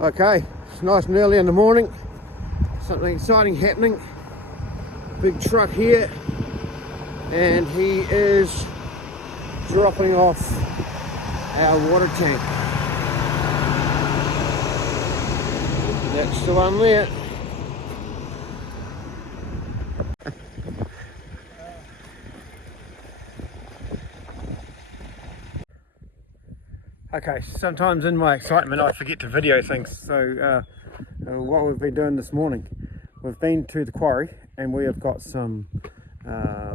Okay, it's nice and early in the morning. Something exciting happening. Big truck here, and he is dropping off our water tank. That's the one there. Okay, sometimes in my excitement I forget to video things, so what we've been doing this morning, we've been to the quarry and we have got some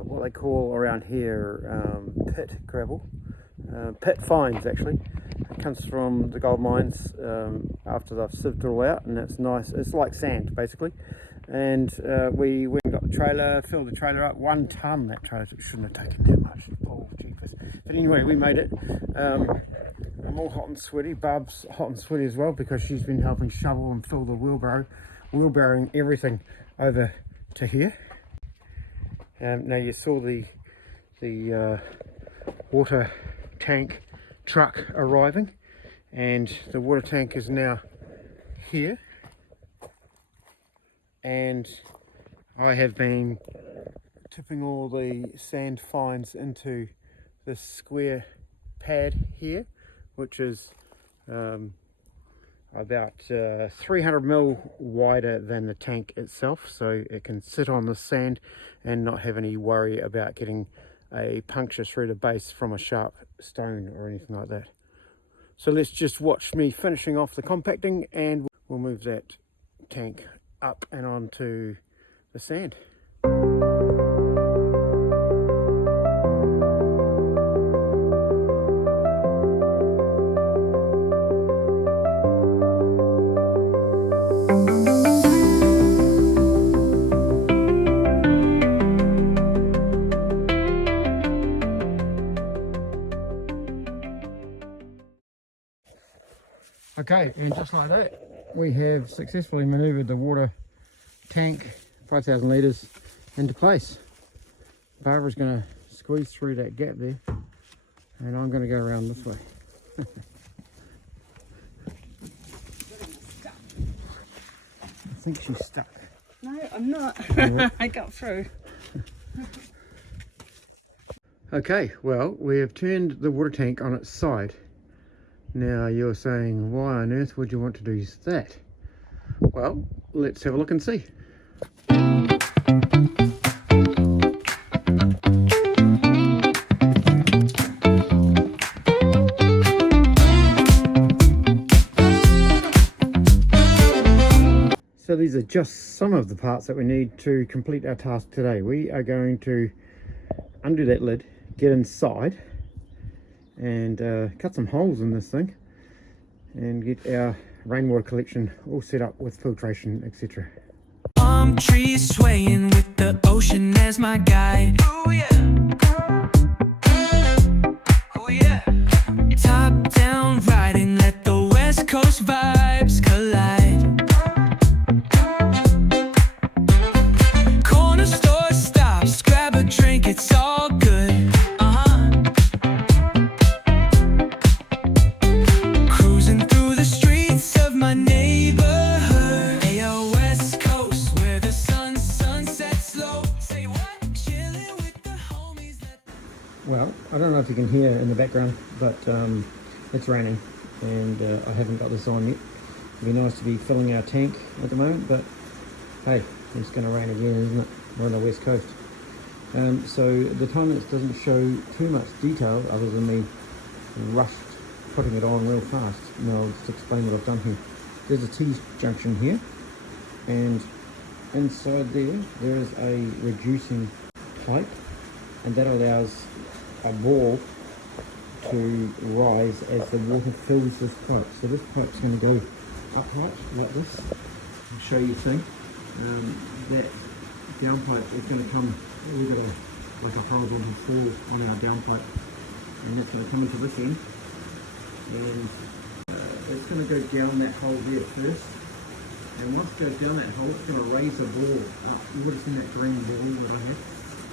what they call around here pit gravel, pit fines actually. It comes from the gold mines after they've sieved it all out, and it's nice, it's like sand basically. And we went and got the trailer, filled the trailer up, 1 ton. That trailer shouldn't have taken that much, oh jeepers. But anyway, we made it. I'm all hot and sweaty. Barb's hot and sweaty as well because she's been helping shovel and fill the wheelbarrowing everything over to here. Now you saw the water tank truck arriving, and the water tank is now here, and I have been tipping all the sand fines into this square pad here, which is about 300 mil wider than the tank itself, so it can sit on the sand and not have any worry about getting a puncture through the base from a sharp stone or anything like that. So let's just watch me finishing off the compacting, and we'll move that tank up and onto the sand. Okay, and just like that, we have successfully manoeuvred the water tank, 5,000 litres, into place. Barbara's going to squeeze through that gap there, and I'm going to go around this way. I think she's stuck. No, I'm not. I got through. Okay, well, we have turned the water tank on its side. Now you're saying, why on earth would you want to do that? Well, let's have a look and see. So these are just some of the parts that we need to complete our task today. We are going to undo that lid, get inside, and cut some holes in this thing and get our rainwater collection all set up with filtration, etc. Palm trees swaying with the ocean as my guide. Oh yeah. Oh yeah. Top down riding, let the West Coast vibes collide. Corner store stops, grab a drink, it's all good. Well, I don't know if you can hear in the background, but it's raining, and I haven't got this on yet. It'd be nice to be filling our tank at the moment, but hey, it's going to rain again, isn't it? We're on the west coast. So the time-lapse doesn't show too much detail other than me rushed putting it on real fast. Now I'll just explain what I've done here. There's a T-junction here, and inside there is a reducing pipe, and that allows a ball to rise as the water fills this pipe. So this pipe's going to go upright like this. I'll show you a thing. That downpipe is going to come, we've got like a horizontal fall on our downpipe, and that's going to come into this end, and it's going to go down that hole there first, and once it goes down that hole, it's going to raise the ball up. You would have seen that green ball that I had.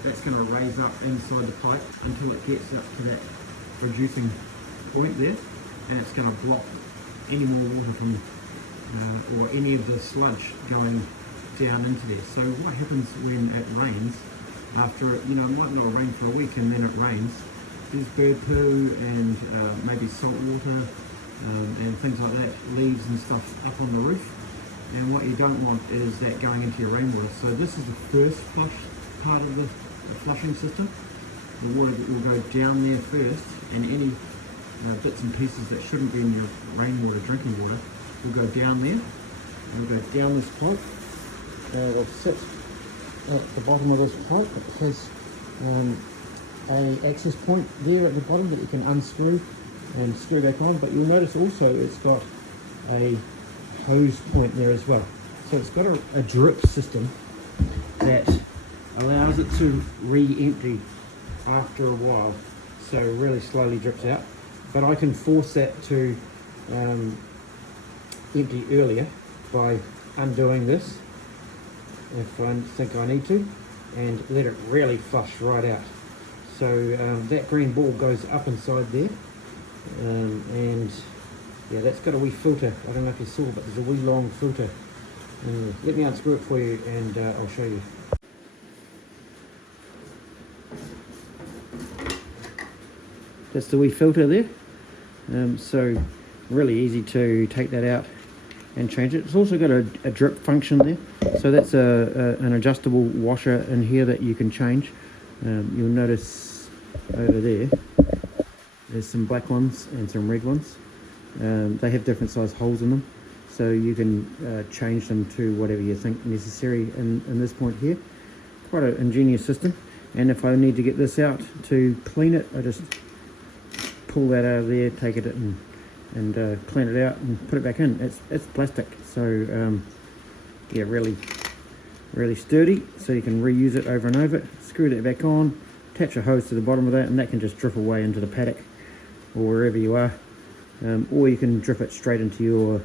That's going to raise up inside the pipe until it gets up to that reducing point there, and it's going to block any more water from or any of the sludge going down into there. So what happens when it rains, after it, it might not rain for a week and then it rains, there's bird poo and maybe salt water and things like that, leaves and stuff up on the roof. And what you don't want is that going into your rainwater. So this is the first flush part of the flushing system. The water that will go down there first, and any bits and pieces that shouldn't be in your rainwater, drinking water, will go down there. Will go down this pipe. They'll sit at the bottom of this pipe. It has a access point there at the bottom that you can unscrew and screw back on, but you'll notice also it's got a hose point there as well. So it's got a drip system that allows it to re-empty after a while, so it really slowly drips out. But I can force that to empty earlier by undoing this if I think I need to, and let it really flush right out. So that green ball goes up inside there, and yeah, that's got a wee filter. I don't know if you saw, but there's a wee long filter. Let me unscrew it for you and I'll show you. That's the wee filter there. So really easy to take that out and change it. It's also got a drip function there. So that's an adjustable washer in here that you can change. You'll notice over there, there's some black ones and some red ones. They have different size holes in them, so you can change them to whatever you think necessary in this point here. Quite an ingenious system. And if I need to get this out to clean it, I just pull that out of there, take it and clean it out and put it back in. It's plastic, so yeah, really sturdy, so you can reuse it over and over. Screw that back on, attach a hose to the bottom of that, and that can just drip away into the paddock or wherever you are. Or you can drip it straight into your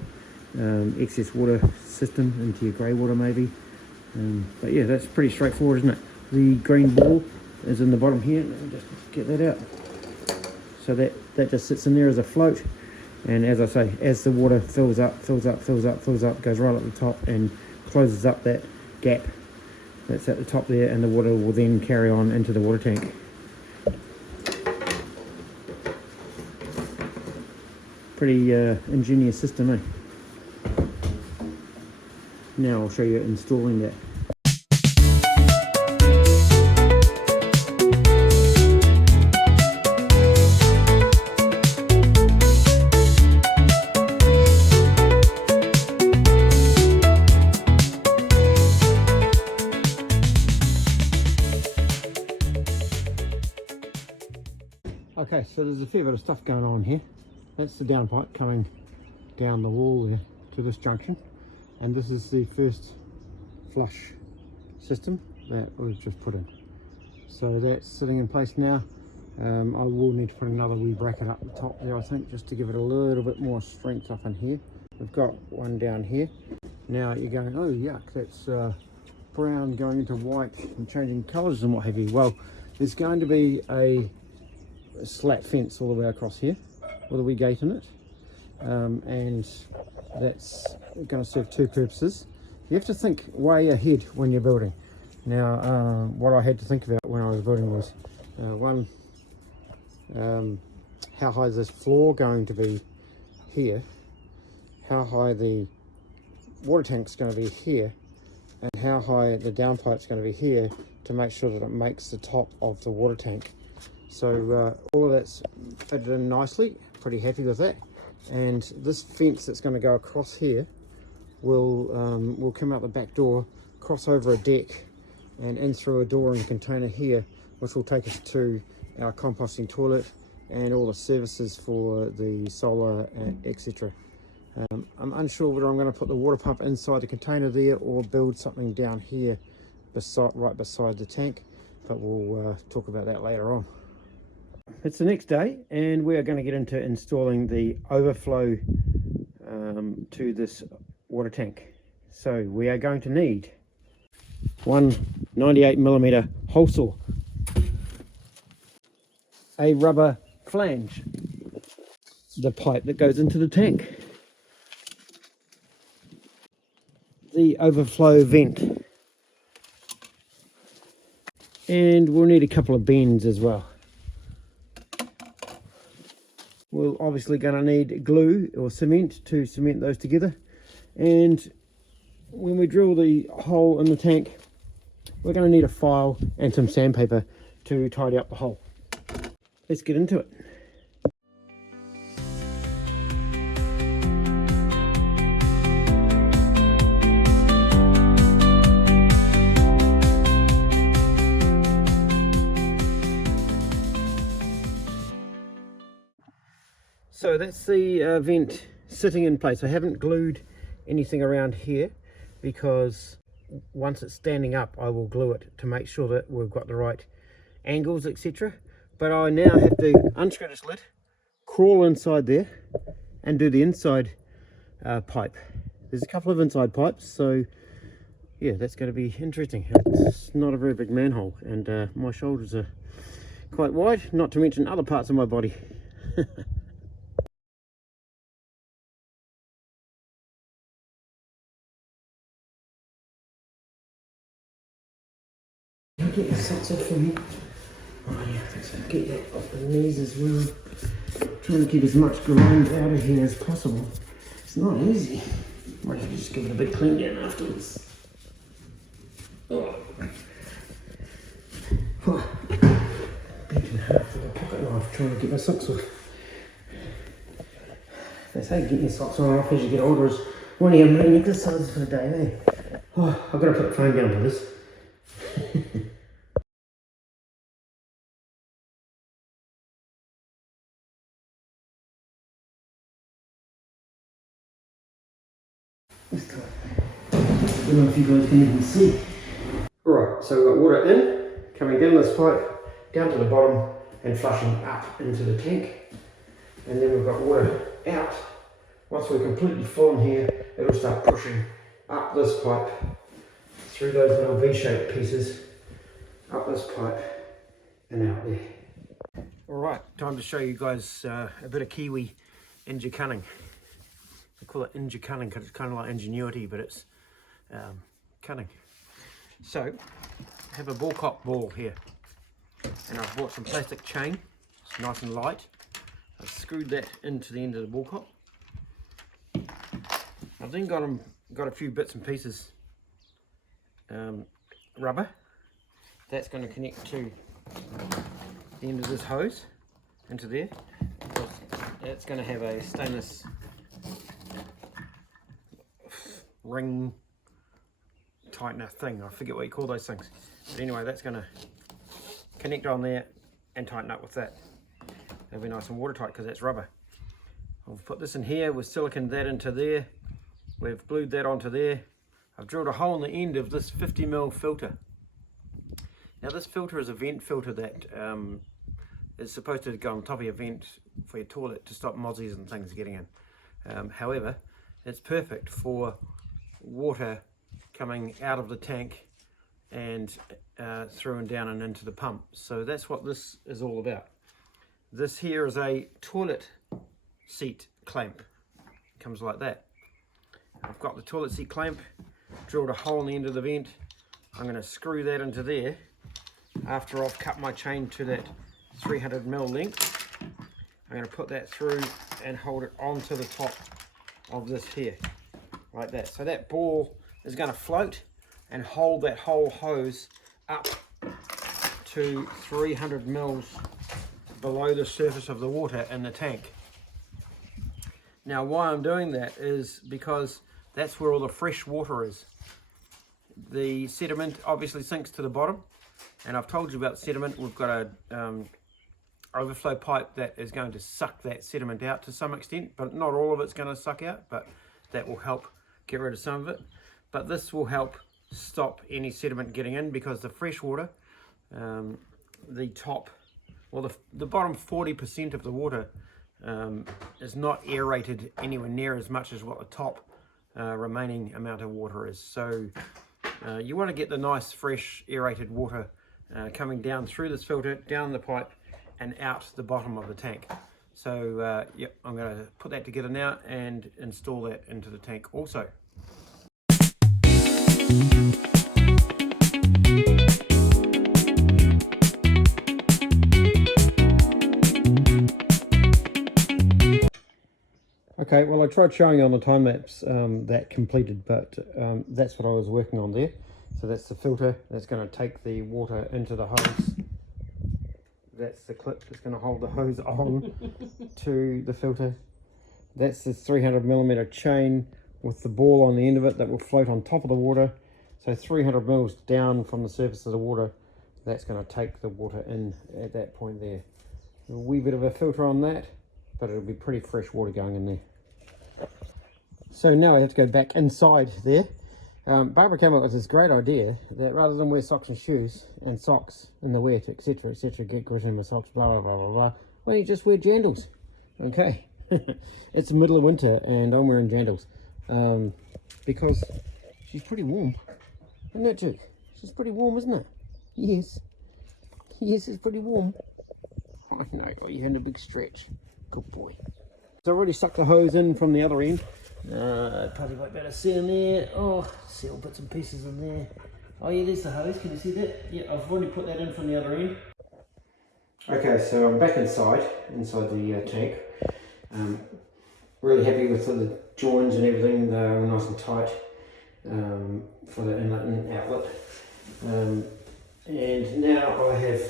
excess water system, into your grey water maybe. But yeah, that's pretty straightforward, isn't it? The green ball is in the bottom here. Let me just get that out. So that just sits in there as a float, and as I say, as the water fills up, goes right at the top and closes up that gap that's at the top there, and the water will then carry on into the water tank. Pretty ingenious system, eh? Now I'll show you installing that. Okay, so there's a fair bit of stuff going on here. That's the downpipe coming down the wall there to this junction, and this is the first flush system that we've just put in. So that's sitting in place now. I will need to put another wee bracket up the top there, I think, just to give it a little bit more strength up in here. We've got one down here. Now you're going, oh yuck, that's brown going into white and changing colours and what have you. Well, there's going to be a slat fence all the way across here with a wee gate in it, and that's going to serve two purposes. You have to think way ahead when you're building. Now what I had to think about when I was building was one, how high is this floor going to be here, how high the water tank's going to be here, and how high the downpipe's going to be here, to make sure that it makes the top of the water tank. So all of that's fitted in nicely, pretty happy with that. And this fence that's going to go across here will come out the back door, cross over a deck and in through a door and container here, which will take us to our composting toilet and all the services for the solar, etc. I'm unsure whether I'm going to put the water pump inside the container there or build something down here right beside the tank, but we'll talk about that later on. It's the next day, and we are going to get into installing the overflow to this water tank. So we are going to need one 98mm hole saw, a rubber flange, the pipe that goes into the tank, the overflow vent. And we'll need a couple of bends as well. We're obviously going to need glue or cement to cement those together. And when we drill the hole in the tank, we're going to need a file and some sandpaper to tidy up the hole. Let's get into it. So that's the vent sitting in place. I haven't glued anything around here because once it's standing up I will glue it to make sure that we've got the right angles, etc. But I now have to unscrew this lid, crawl inside there and do the inside pipe. There's a couple of inside pipes, so yeah, that's going to be interesting. It's not a very big manhole and my shoulders are quite wide, not to mention other parts of my body. Get your socks off for me. Oh yeah, so get that off the knees as well. Trying to keep as much grind out of here as possible. It's not easy. Might have to just give it a big clean down afterwards. Oh. Bent in half with a pocket knife trying to get my socks off. They say getting your socks on and off as you get older is one of your main exercises for the day, eh? Oh, I've got to put the phone down for this. I don't know if you guys can even see. Alright, so we've got water in, coming down this pipe, down to the bottom and flushing up into the tank. And then we've got water out. Once we're completely full in here, it'll start pushing up this pipe, through those little V-shaped pieces, up this pipe and out there. Alright, time to show you guys a bit of Kiwi cunning. They call it cunning because it's kind of like ingenuity, but it's cunning. So, I have a ball cock ball here, and I've bought some plastic chain. It's nice and light. I've screwed that into the end of the ball cock. I've then got a few bits and pieces rubber. That's going to connect to the end of this hose into there. It's going to have a stainless ring tightener thing. I forget what you call those things, but anyway, that's going to connect on there and tighten up with that. It'll be nice and watertight because that's rubber. I've put this in here, we've siliconed that into there, we've glued that onto there. I've drilled a hole in the end of this 50mm filter. Now this filter is a vent filter that is supposed to go on top of your vent for your toilet to stop mozzies and things getting in. However, it's perfect for water coming out of the tank and through and down and into the pump. So that's what this is all about. This here is a toilet seat clamp. It comes like that. I've got the toilet seat clamp, drilled a hole in the end of the vent. I'm going to screw that into there after I've cut my chain to that 300mm length. I'm going to put that through and hold it onto the top of this here, like that. So that ball is going to float and hold that whole hose up to 300mm below the surface of the water in the tank. Now why I'm doing that is because that's where all the fresh water is. The sediment obviously sinks to the bottom, and I've told you about sediment. We've got a overflow pipe that is going to suck that sediment out to some extent, but not all of it's going to suck out, but that will help get rid of some of it. But this will help stop any sediment getting in, because the fresh water, the top, well, the bottom 40% of the water is not aerated anywhere near as much as what the top remaining amount of water is. So you want to get the nice fresh aerated water coming down through this filter, down the pipe and out the bottom of the tank. So yep, I'm going to put that together now and install that into the tank also. Okay, well, I tried showing you on the time lapse that completed, but that's what I was working on there. So that's the filter that's going to take the water into the hose. That's the clip that's going to hold the hose on to the filter. That's the 300mm chain with the ball on the end of it that will float on top of the water. So 300 mils down from the surface of the water, that's going to take the water in at that point there. A wee bit of a filter on that, but it'll be pretty fresh water going in there. So now I have to go back inside there. Barbara came up with this great idea that rather than wear socks and shoes and socks in the wet, etc., get grit in my socks, blah, blah, blah, blah, blah, why don't you just wear jandals? Okay. It's the middle of winter and I'm wearing jandals because she's pretty warm. Isn't that true? She's pretty warm, isn't it? Yes. Yes, it's pretty warm. I know, oh, you're having a big stretch. Good boy. So I've already stuck the hose in from the other end. Probably won't be able to see in there. Oh, see all bits and pieces in there. Oh yeah, there's the hose. Can you see that? Yeah, I've already put that in from the other end. Okay, so I'm back inside the tank. Really happy with the joins and everything. They're nice and tight for the inlet and outlet. And now I have,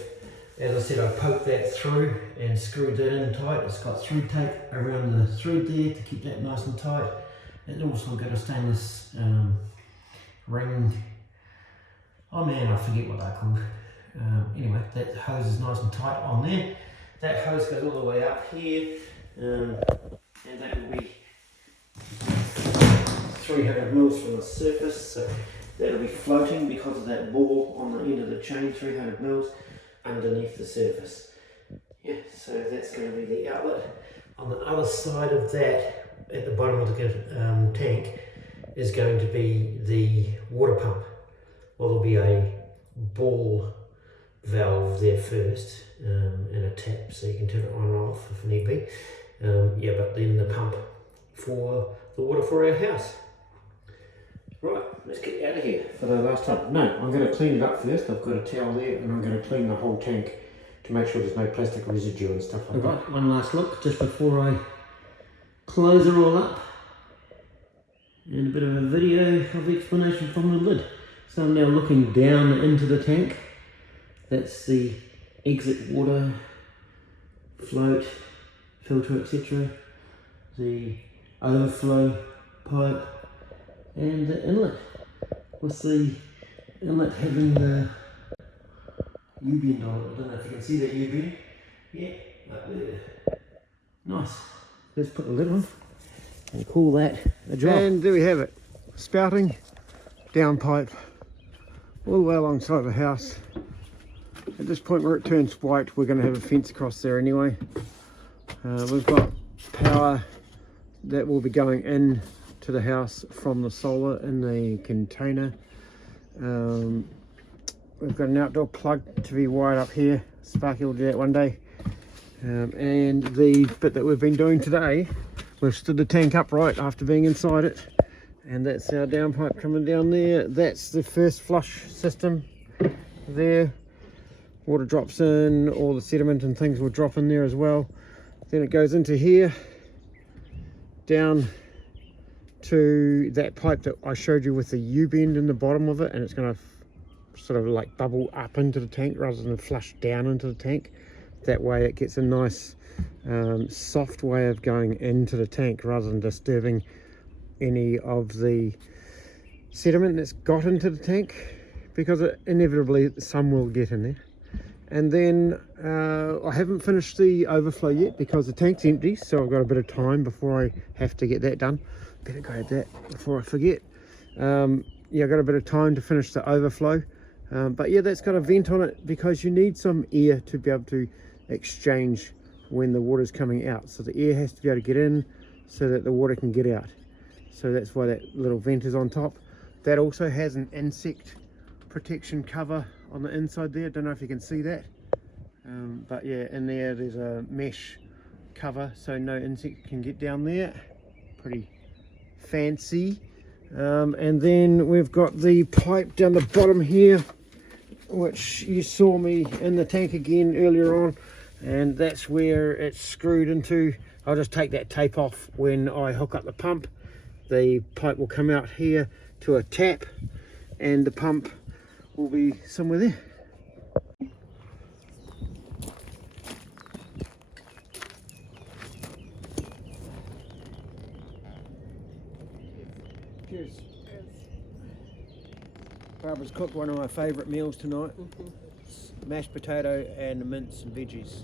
as I said, I poked that through and screwed that in tight. It's got through tape around the thread there to keep that nice and tight. It's also got a stainless ring. Oh man, I forget what they're called. Anyway, that hose is nice and tight on there. That hose goes all the way up here, and that will be 300 mils from the surface. So that'll be floating because of that ball on the end of the chain, 300 mils underneath the surface. Yeah, so that's going to be the outlet. On the other side of that, at the bottom of the tank, is going to be the water pump. Well, there'll be a ball valve there first and a tap so you can turn it on and off if need be. Yeah, but then the pump for the water for our house. Right, let's get out of here for the last time. No, I'm going to clean it up first. I've got a towel there and I'm going to clean the whole tank to make sure there's no plastic residue and stuff like that. Right, one last look just before I close it all up. And a bit of a video of explanation from the lid. So I'm now looking down into the tank. That's the exit water, float, filter, etc. The overflow pipe and the inlet. With the inlet having the U-bend on it. I don't know if you can see that U-bend. Yeah, up there. Nice. Let's put the lid on and call that a job. And there we have it. Spouting, down pipe, all the way alongside the house. At this point where it turns white, we're going to have a fence across there anyway. We've got power that will be going in to the house from the solar in the container. We've got an outdoor plug to be wired up here. Sparky will do that one day. And the bit that we've been doing today, we've stood the tank upright after being inside it, and that's our downpipe coming down there. That's the first flush system there. Water drops in, all the sediment and things will drop in there as well. Then it goes into here, down to that pipe that I showed you with the U-bend in the bottom of it, and it's going to sort of like bubble up into the tank rather than flush down into the tank. That way it gets a nice soft way of going into the tank rather than disturbing any of the sediment that's got into the tank, because inevitably some will get in there. And then I haven't finished the overflow yet because the tank's empty, so I've got a bit of time before I have to get that done. Better grab that before I forget. Yeah, I've got a bit of time to finish the overflow. But yeah, that's got a vent on it because you need some air to be able to exchange when the water's coming out. So the air has to be able to get in so that the water can get out. So that's why that little vent is on top. That also has an insect protection cover on the inside there. Don't know if you can see that. But yeah, in there's a mesh cover so no insect can get down there. Pretty fancy. And then we've got the pipe down the bottom here, which you saw me in the tank again earlier on, and that's where it's screwed into. I'll just take that tape off when I hook up the pump. The pipe will come out here to a tap, and the pump will be somewhere there. Cheers. Barbara's cooked one of my favourite meals tonight. Mashed potato and mince and veggies.